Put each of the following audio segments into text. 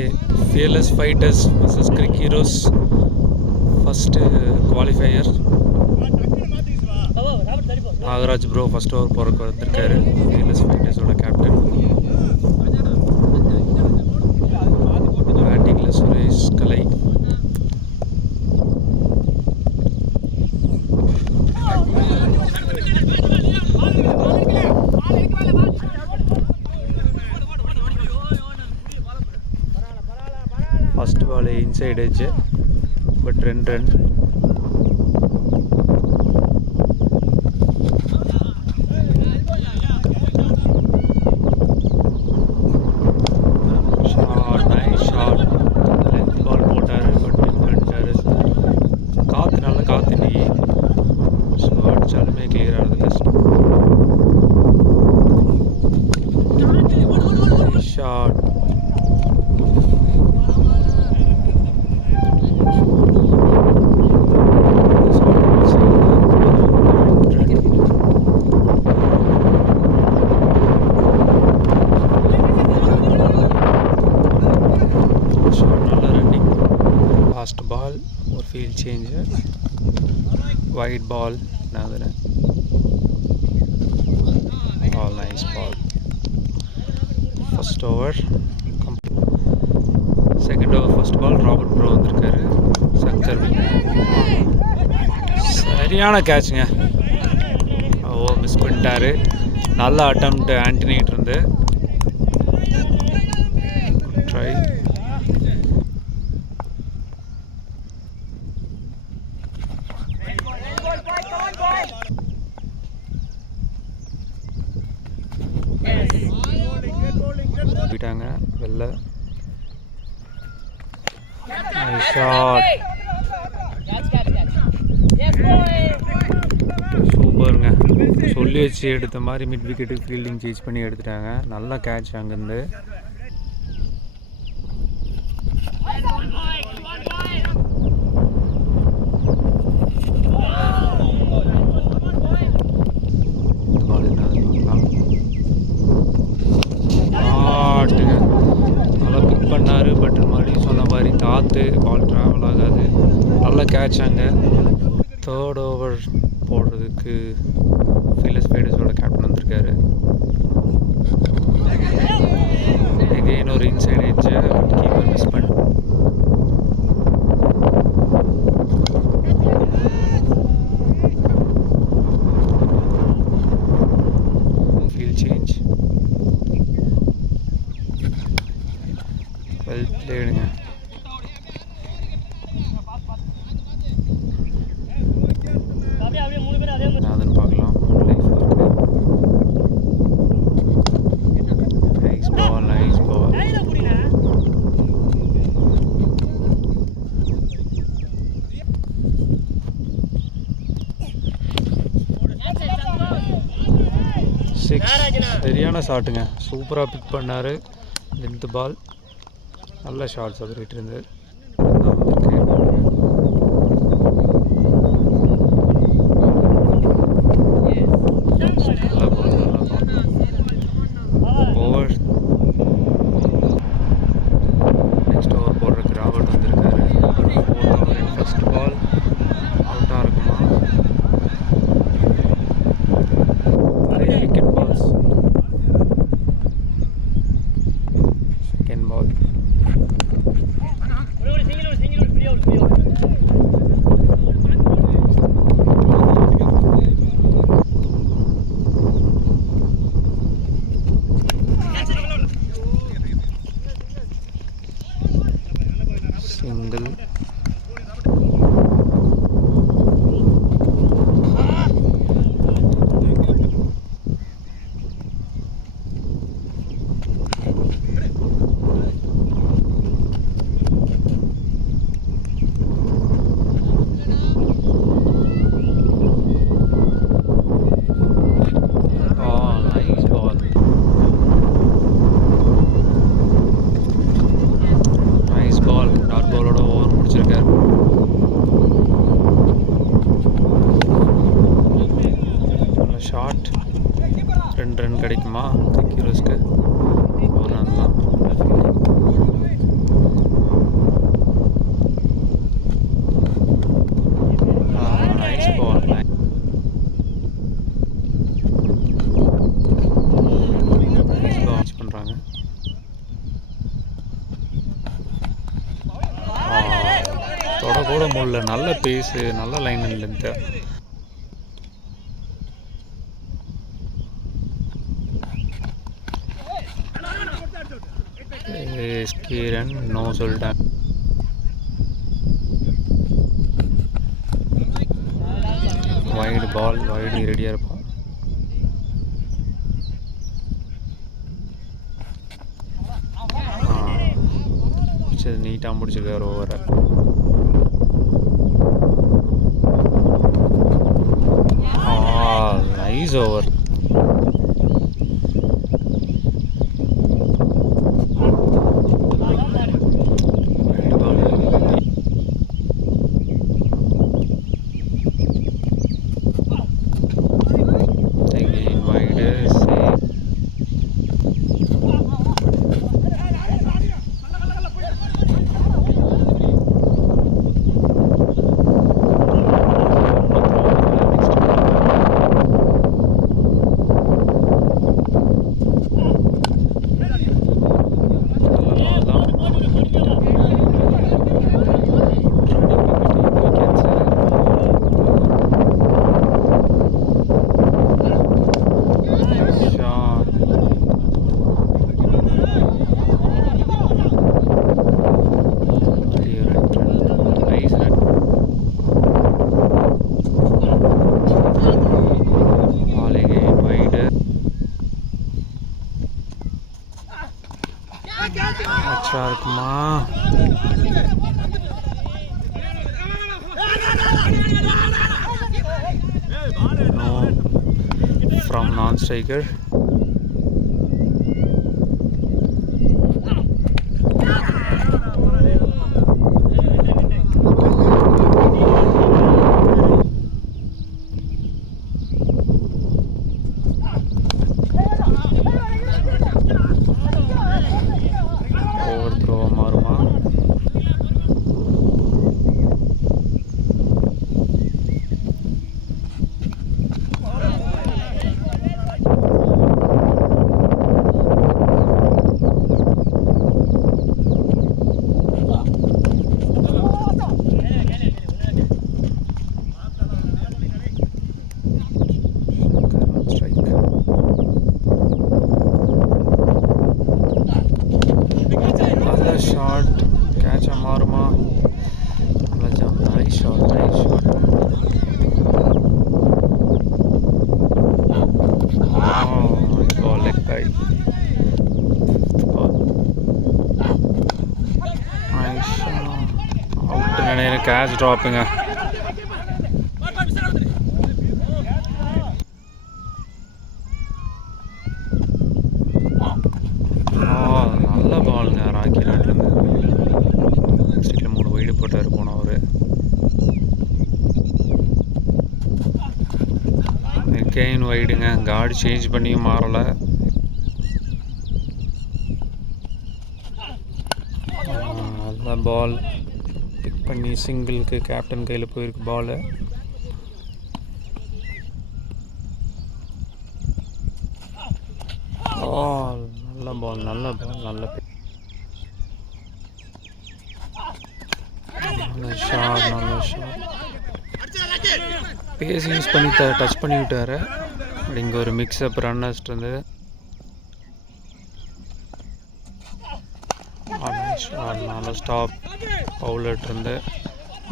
Okay, fearless fighters versus Crick Heroes first qualifier. Nagaraj bro first over போகிறக்கு வந்திருக்காரு, fearless ஃபைட்டர்ஸோட captain. பேட்டிங்கில் Suresh Kalai. First ball inside edge, but 2 run. Last ball or field changer, wide ball, another all nice ball. First over complete. Second over first ball Robert bro வந்திருக்காரு, சங்கர். சரியான கேட்சுங்க. மிஸ் பண்ணிட்டாரு. நல்ல அட்டெம்ப்ட் ஆண்டனிகிட்ட இருந்து. ட்ரை. போயிட்டாங்க வெளில. ஷாட் சூப்பருங்க. சொல்லி வச்சு எடுத்த மாதிரி மிட் விக்கெட்டுக்கு ஃபீல்டிங் சேஞ்ச் பண்ணி எடுத்துட்டாங்க. நல்ல கேட்ச் அங்கேருந்து. நல்லா பிக் பண்ணார், பட் மறுபடியும் சொன்ன மாதிரி காற்று, பால் ட்ராவல் ஆகாது. நல்ல கேட்ச் அங்கே. தேர்ட் ஓவர் போடுறதுக்கு ஃபியர்லெஸ் ஃபைட்டர்ஸோட கேப்டன் வந்திருக்காரு. எகெயின் ஒரு இன்சைட் எட்ஜ், கீப்பர் மிஸ் பண்ணி. Field change. வெல் பிளேடுங்க. நாதன் பார்க்கலாம். 3 லைஃப் இருக்கு. Nice ball, nice ball. சரியான ஷாட்டுங்க. சூப்பராக பிக் பண்ணார். லென்த் பால், நல்ல ஷாட்ஸ் அவர்கிட்ட இருந்து. ஓவர். நெக்ஸ்ட் ஓவர் போடுறதுக்கு ராபர்ட் வந்திருக்காரு. ஃபர்ஸ்ட் பால் அவுட்டாக இருக்குமா? நிறைய wicket balls. Second ball. Single. Shot. 2 run கிடைக்குமா கிரிக் ஹீரோஸ்க்கு? ஒரு ரன் தான். முடியல. நல்ல பேஸு, நல்ல லைன் லென்த்து. ஸ்கீரன் நோ சொல்லிட்டேன். வைடு பால், வைடு ரெடியாக இருப்பான். நீட்டாக முடிச்சிருக்காரு ஓவரை. Nice over. அச்சா இருக்குமா? No from non striker. Catch ட்ராப்புங்க. நல்ல பாலுங்க. ராக்கி நாட்டிலேருந்து 3 வைடு போட்டார் போனவர். கெயின் வைடுங்க. கார்டு சேஞ்ச் பண்ணியும் மாறலை. நல்ல பால் பிக் பண்ணி சிங்கிளுக்கு கேப்டன் கையில் போயிருக்கு பால். நல்ல பால், நல்ல பால், நல்ல ஷாட், நல்ல ஷாட். பேஸ் யூஸ் பண்ணி டச் பண்ணி விட்டார். இங்கே ஒரு மிக்ஸ்அப் ரன்னர்ஸ் இருந்து நல்ல ஸ்டாப் பவுலட் இருந்து.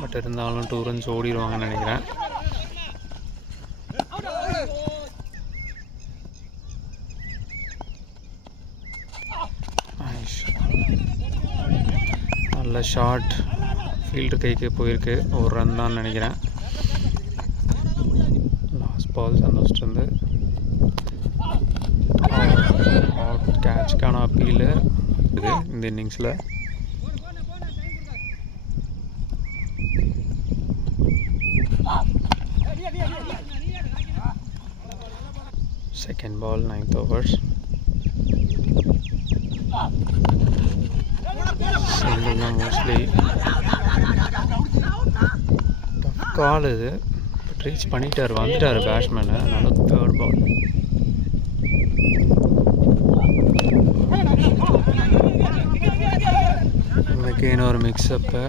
பட் இருந்தாலும் 2 runs ஓடிடுவாங்கன்னு நினைக்கிறேன். நல்ல ஷாட் ஃபீல்டர் கைக்கு போயிருக்கு. ஒரு ரன் தான் நினைக்கிறேன். லாஸ்ட் பால் சந்தோஷம் இருந்து கேட்சுக்கான அப்பீல் இந்த இன்னிங்ஸில். Second ball 9th over. சிங்கிள்னா மோஸ்ட்லி டஃப் கால் இது. பட் ரீச் பண்ணிட்டார், வந்துட்டார் பேட்ஸ்மேனு. அதனால 3rd பால். இன்னைக்கு ஒரு மிக்ஸ்அப்பு.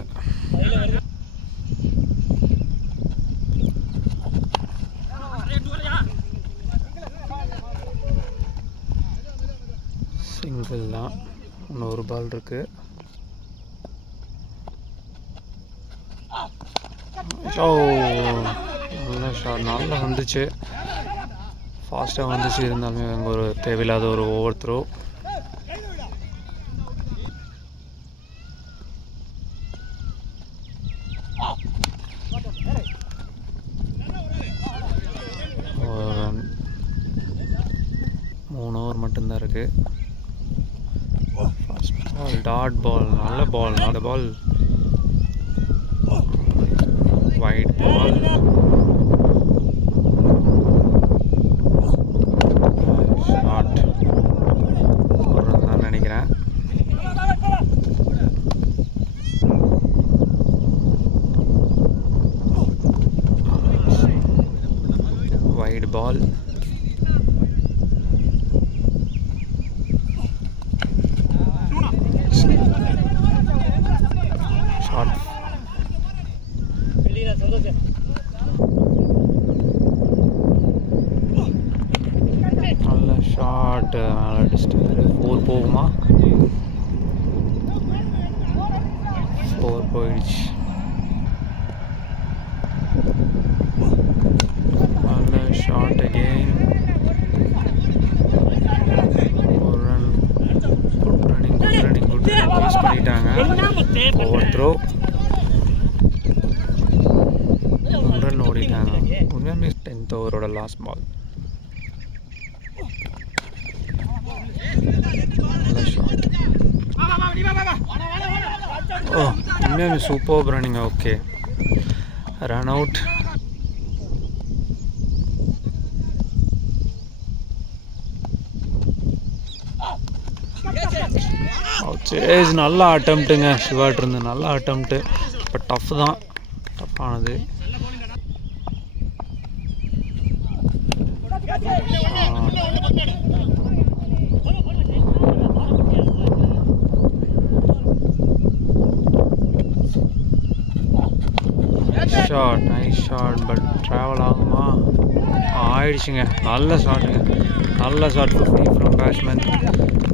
சிங்கிள் தான், இன்னொரு பால் இருக்குது. நல்ல ஷாட், நல்லா வந்துச்சு, ஃபாஸ்ட்டாக வந்துச்சு. இருந்தாலுமே அங்கே ஒரு தேவையில்லாத ஒரு ஓவர் த்ரோ. ஒரு ரன், 3 ஓவர் மட்டும்தான் இருக்குது. ஃபர்ஸ்ட் பால் டாட் பால், நல்ல பால், நல்ல பால், வைட் பால். ஷாட் ஒரு ரன் தான் நினைக்கிறேன். வைட் பால், ஷாட், நல்ல ஷாட், நல்ல டிஸ்டன்ஸ். 4 போகுமா? 4 போயிடுச்சு. நல்ல ஷாட் அகெயின், ஒரு run. Good running, good running, good running. Miss பண்ணிட்டாங்க. ஓவர் த்ரோ, 1 ரன் ஓடிட்டாங்க. உண்மையாக 10th ஓவரோட லாஸ்ட் பால். நல்ல ஷாட். ஓ, உண்மையாக super running. Okay, run out. Chase, நல்ல அட்டம்ப்ட்டுங்க சிவாட் இருந்து, நல்ல அட்டம்ப்ட்டு. இப்போ டஃப் தான், டஃப்பானது. Shot, nice shot, but travel ஆகுமா? ஆயிடுச்சுங்க. நல்ல ஷாட்டுங்க, நல்ல ஷாட். 50 from batsman.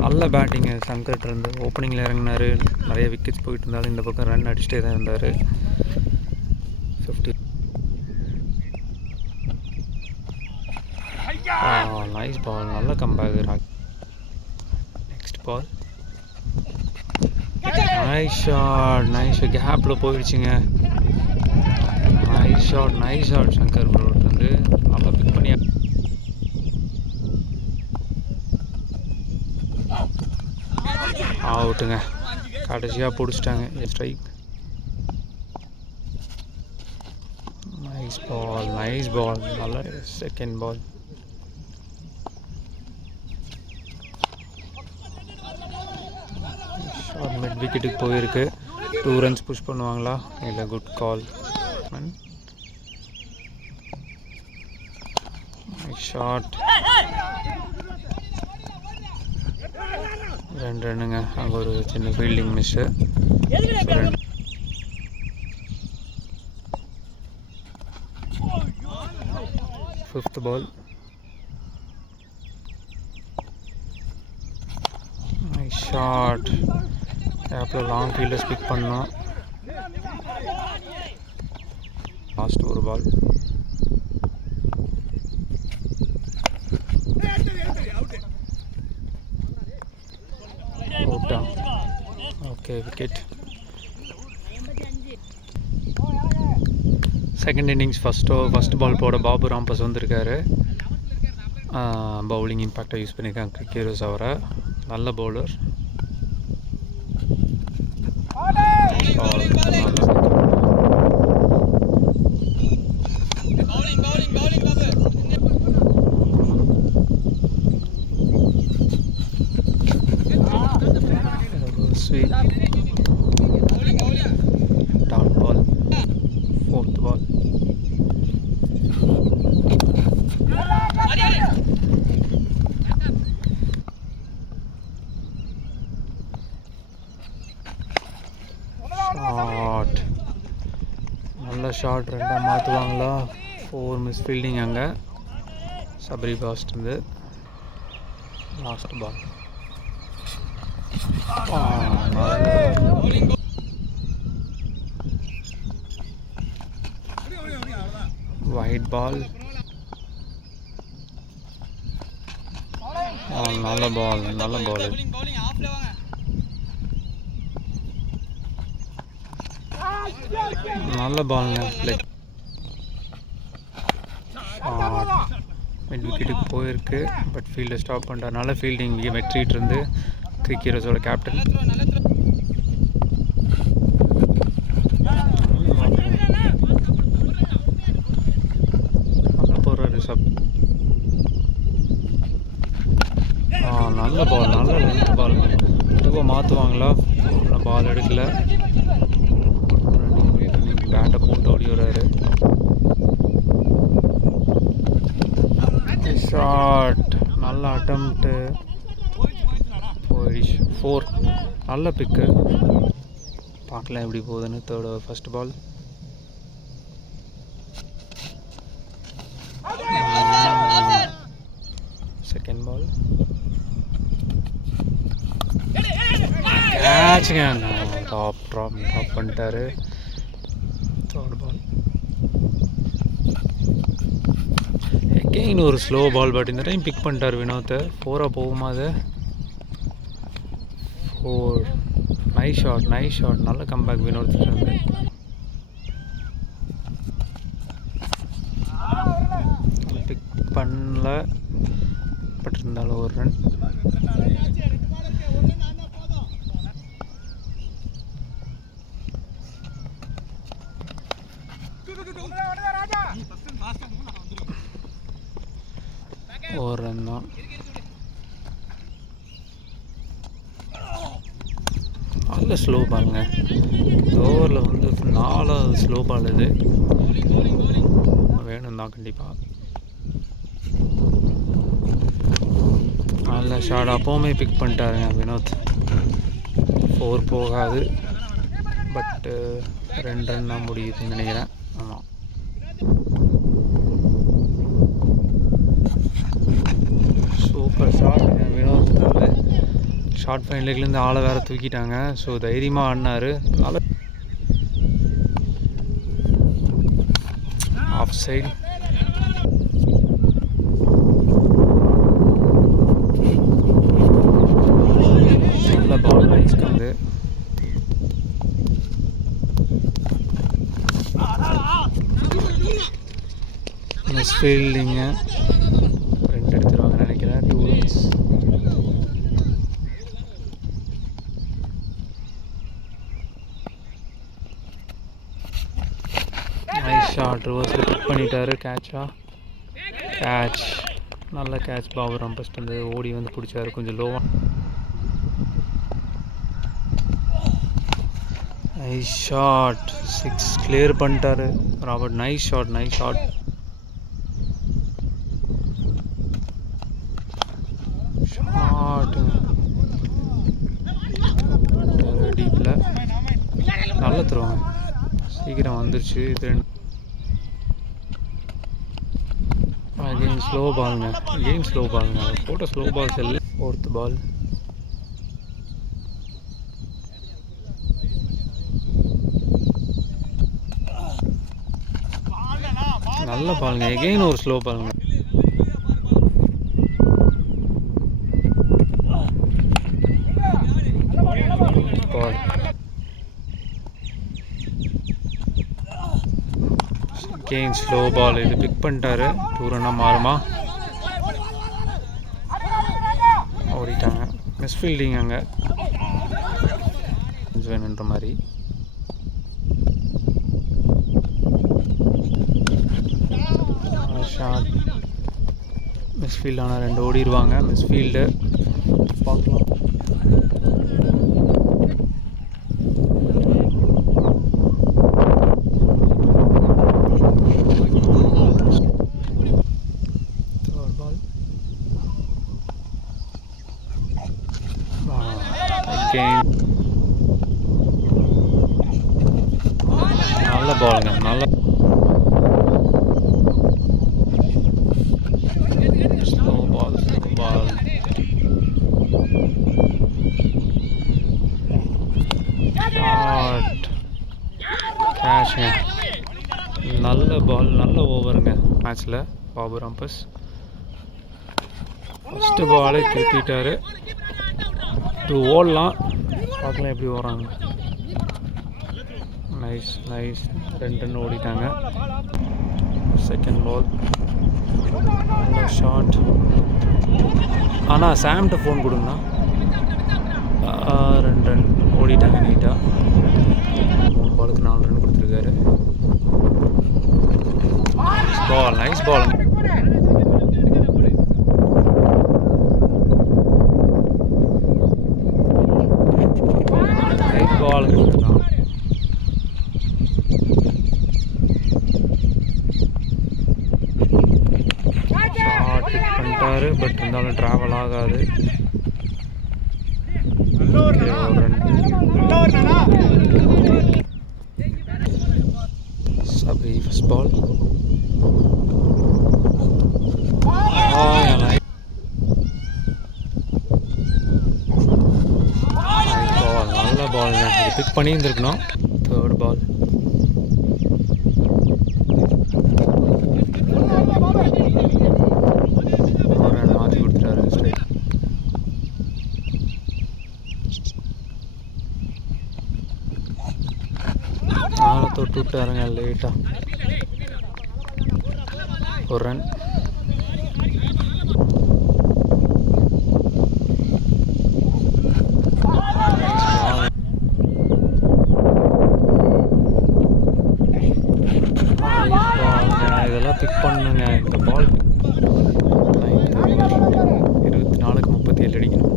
நல்ல பேட்டிங்கு சங்கர் இருந்து. ஓப்பனிங்கில் இறங்கினார், நிறைய விக்கெட்ஸ் போயிட்டு இருந்தாலும் இந்த பக்கம் ரன் அடிச்சுட்டே தான் இருந்தார். 50. நைஸ் பால், நல்ல comeback. Next ball, nice shot, nice கேப்பில் போயிடுச்சுங்க. Nice shot, nice shot. Shankar ப்ரோட் வந்து நல்லா பிக் பண்ணி அவுட்டுங்க. கடைசியாக பிடிச்சிட்டாங்க. Strike. Nice ball, nice ball, நல்ல செகண்ட் பால். ஷார்ட் மிட் விக்கெட்டுக்கு போயிருக்கு. 2 ரன்ஸ் புஷ் பண்ணுவாங்களா? இல்லை, குட் கால். ஷார்ட், 2 ரன்னுங்க. அங்கே ஒரு சின்ன ஃபீல்டிங் மிஸ்ஸு. 5th பால். Nice shot. கேப்பில் லாங் ஃபீல்டர்ஸ் பிக் பண்ணோம். லாஸ்ட் ஒரு பால். அவுட்டா? Okay, wicket. Second innings first ball போட பாபு ராம்பஸ் வந்திருக்காரு. பவுலிங் இம்பேக்டை யூஸ் பண்ணியிருக்காங்க கிரோஸ் அவரை. நல்ல bowler. Sweet. Dot ball. 4th ball. Shot. நல்ல ஷாட். 2 மாற்றுவாங்களா? 4 மிஸ் ஃபீல்டிங் அங்கே சபரி பாஸ்ட் இருந்து. Last ball. Wide ball. நல்ல பால் நல்ல பாலுங்க. மிட் விக்கெட்டுக்கு போயிருக்கு, பட் ஃபீல்டை ஸ்டாப் பண்ணிட்டார். நல்ல ஃபீல்டிங் இங்கே வெற்றிட்டு இருந்து கிரிக் ஹீரோஸோட கேப்டன். நல்லா போடுற ரிஷப். நல்ல பால், நல்ல லென்த் பால். டூவை மாற்றுவாங்களா? பால் எடுக்கல. பேட்டை போட்டு ஓடி வர்றாரு. ஷாட், நல்ல அட்டம்ப்ட்டு, போயிடுச்சு. 4. நல்ல பிக்கு. பார்க்கலாம் எப்படி போகுதுன்னு. First ball. செகண்ட் பால் கேட்சுங்க. டாப் பண்ணிட்டாரு. தேர்ட் பால் எகெயின் ஒரு ஸ்லோ பால், பட் இந்த டைம் பிக் பண்ணிட்டார் வினோத்தை. 4 போகுமா அது? 4. Nice shot. நல்ல கம்பேக் வினோத். பிக் பண்ணல, பட் இருந்தாலும் ஒரு ரன். ஒரு ரன் தான். நல்ல ஸ்லோ பாலுங்க. ஓவரில் வந்து 4வது ஸ்லோ பால் இது. வேணும் தான் கண்டிப்பாக. நல்ல ஷாட். அப்போவுமே பிக் பண்ணிட்டாருங்க வினோத். 4 போகாது, பட்டு 2 ரன் தான் முடியுதுன்னு நினைக்கிறேன். ஆமாம். Super shot Vinod. வந்து ஷார்ட் ஃபைன் லெக்லேருந்து ஆளை வேறு தூக்கிட்டாங்க. ஸோ தைரியமாக ஆடினார். நல்ல ஆஃப் சைடு. நல்ல பால். நைஸ் கம்பு. Miss fielding. 2 எடுத்துருவாங்கன்னு நினைக்கிறேன். 2 ரன்ஸ். Nice shot. ரிவர்ஸில் பிக் பண்ணிட்டாரு. கேட்ச். நல்ல கேட்ச். பாபர் ஃபஸ்ட் வந்து ஓடி வந்து பிடிச்சாரு. கொஞ்சம் லோவாக. Nice shot. 6 கிளியர் பண்ணிட்டாரு ராபர்ட். Nice shot. டீப்பில் நல்ல த்ரோங்க. சீக்கிரம் வந்துருச்சு. இது கேம் ஸ்லோ பாலுங்க. போட்ட ஸ்லோ பால்ஸ் எல்லாம். 4th பால். நல்ல பாலுங்க. எகெயின் ஒரு ஸ்லோ பாலுங்க. பால். Again slow ball. இது பிக் பண்ணிட்டாரு. 2 ரன்னாக மாறுமா? ஓடிட்டாங்க. மிஸ் ஃபீல்டிங் அங்கே வேணுன்ற மாதிரி. ஷாட். Miss field. ஆனால் 2 ஓடிடுவாங்க. Miss field. பார்க்கலாம். நல்ல பாலுங்க. நல்ல ஸ்லோ பால். கேஷுங்க. நல்ல பால், நல்ல ஓவருங்க மேட்ச்சில் பாபு ராம்பஸ். ஃபஸ்ட்டு பாலே திருப்பிட்டார். 2 ஓடலாம், பார்க்கலாம் எப்படி ஓடுறாங்க. நைஸ் நைஸ், 2 ரன் ஓடிட்டாங்க. செகண்ட் பால், நல்ல ஷாட். ஆனால் சாம்கிட்ட ஃபோன் கொடுங்கண்ணா. 2 ரன் ஓடிட்டாங்க நீட்டாக. 3 பாலுக்கு 4 ரன் கொடுத்துருக்காரு. பால், நைஸ் பால். நைஸ் பால் கொடுத்துருக்கான். ஷார்ட் ஹிட் பண்ணிட்டாரு, பட் இருந்தாலும் ட்ராவல் ஆகாது. Sabari first ball. நல்ல பால், இது பிக் பண்ணி இருந்திருக்கணும். தேர்ட் பால், ஒரு ரன் மாற்றி கொடுத்துட்டாரு. ஸ்ட்ரைக். நாளை தொட்டு விட்டாருங்க லேட்டாக. ஒரு ரன். இதெல்லாம் பிக் பண்ணுங்க. இந்த பால் 24க்கு 37 அடிக்கணும்.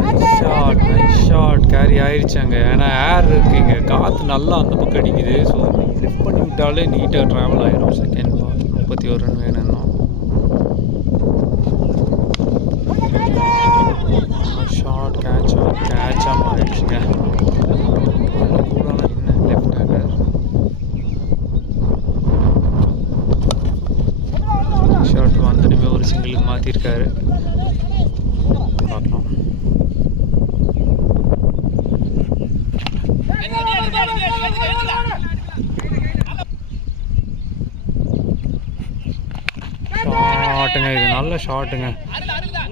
நைஸ் ஷாட், கேரி ஆயிடுச்சாங்க. ஏன்னா ஏர் இருக்குங்க, காற்று நல்லா அந்த பக்கம் அடிக்குது. ஸோ லிஃப்ட் பண்ணி விட்டாலே நீட்டாக ட்ராவல் ஆகிடும். செகண்ட் பால், 31 ரன் வேணும்னா. ஷார்ட் கேட்சாக மாறிடுச்சுங்க. கூட என்ன லெஃப்ட் ஹேண்டர். ஷார்ட் வந்தனுமே ஒரு சிங்கிளுக்கு மாற்றிருக்காரு. பார்க்கலாம். ஷாட்டுங்க, இது நல்ல ஷாட்டுங்க.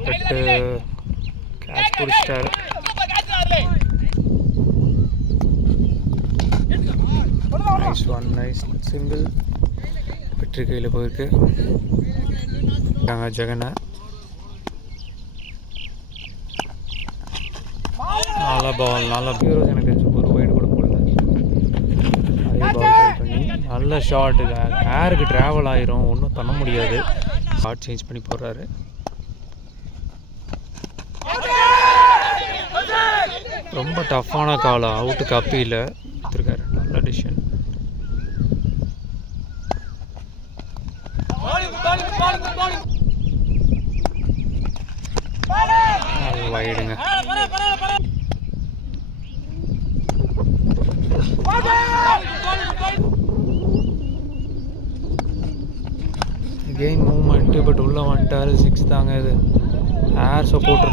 பட்டு கேட்ச் பிடிச்சிட்டாரு. Nice one, nice single. வெற்றி கையில் போயிருக்கு. ஜெகனை நல்ல பால், நல்ல ஹீரோஸ். எனக்கு தெரிஞ்சு ஒரு வைடு கூட போடல. அதே பால் ட்ரை பண்ணி நல்ல ஷாட்டு. ஏருக்கு ட்ராவல் ஆயிரும், ஒன்றும் பண்ண முடியாது. ஷாட் சேஞ்ச் பண்ணி போடுறாரு. ரொம்ப டஃப்பான கால், அவுட்டுக்கு அப்பீல் கொடுத்துருக்காரு. நல்ல டிசிஷன். வைடுங்க. கெயின் மூவ்மெண்ட்டு, பட் உள்ளே வந்துட்டாரு. 6 தாங்க இது. ஏர் சப்போர்ட்.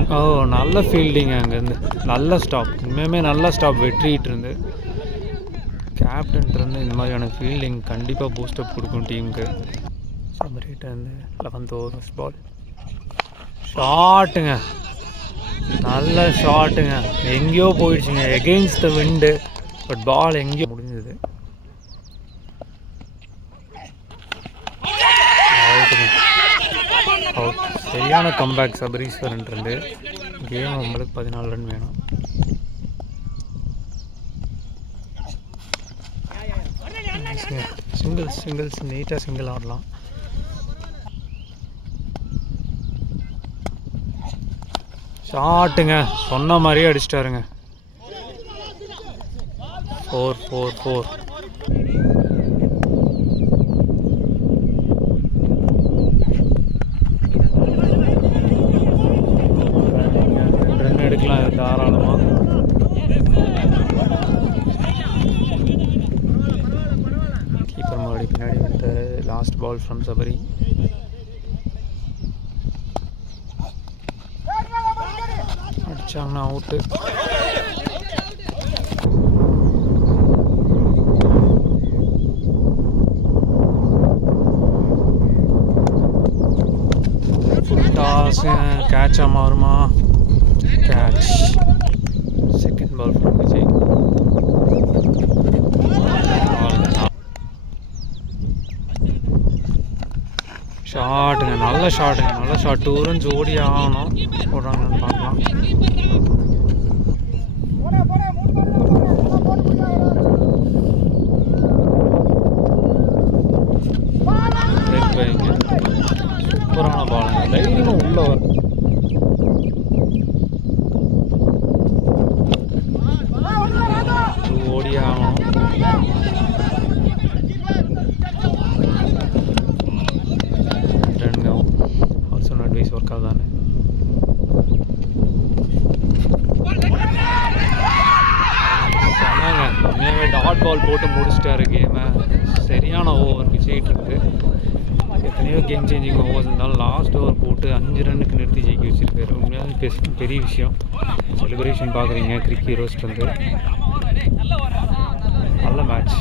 நல்ல ஃபீல்டிங் அங்கேருந்து. நல்ல ஸ்டாப், இனிமே நல்ல ஸ்டாப். வெற்றிட்டு இருந்து கேப்டன் இருந்து இந்த மாதிரியான ஃபீல்டிங் கண்டிப்பாக பூஸ்டப் கொடுக்கும் டீமுக்கு. சபரிட்ட இருந்து 11th ஓவர் ஃபர்ஸ்ட் பால். ஷாட்டுங்க, நல்ல ஷாட்டுங்க. எங்கேயோ போயிடுச்சுங்க, எகெயின்ஸ்ட் த விண்டு. பட் பால் எங்கேயோ முடிஞ்சது. அவுட். சரியான கம்பேக் சபரீஸ்வரன் இருந்து. கேம் உங்களுக்கு 14 ரன் வேணும். சிங்கிள்ஸ் நீட்டாக சிங்கிள் ஆடலாம். ஷாட்டுங்க, சொன்ன மாதிரியே அடிச்சிட்டாருங்க. 4. ரன் எடுக்கலாம் தாராளமாக. கீப்பர் மறுபடி பின்னாடி வந்துட்டு. Last ball from Sabari. அடிச்சாங்கன்னா அவுட்டு. கேட்சா மாறுமா? Catch. Second ball from Vijay. ஷாட்டுங்க, நல்ல ஷாட்டுங்க, நல்ல ஷாட். 2 runs ஓடி ஆகணும். போடுறாங்கன்னு பார்க்கலாம். பிரேக் பைங்க, சூப்பரான பாலுங்க. தைரியமாக உள்ள வர ஓடி ஆகணும். ரெண்டுங்க ஆல்சோ அட்வைஸ் ஒர்க் ஆகுதானே. சொன்னாங்க உண்மையாகவே டாட் பால் போட்டு முடிச்சிட்டாரு கேமை. சரியான ஓவர் விஜய்ட்டு இருக்கு. எத்தனையோ கேம் சேஞ்சிங் ஓவர்ஸ் இருந்தாலும் லாஸ்ட் ஓவர் போட்டு 5 ரன்னுக்கு நிறுத்தி ஜெயிக்க வச்சுருக்காரு. உண்மையாகவே பெரிய விஷயம். செலிப்ரேஷன் பார்க்குறீங்க கிரிக் ஹீரோஸ்ட் வந்து. நல்ல மேட்ச்.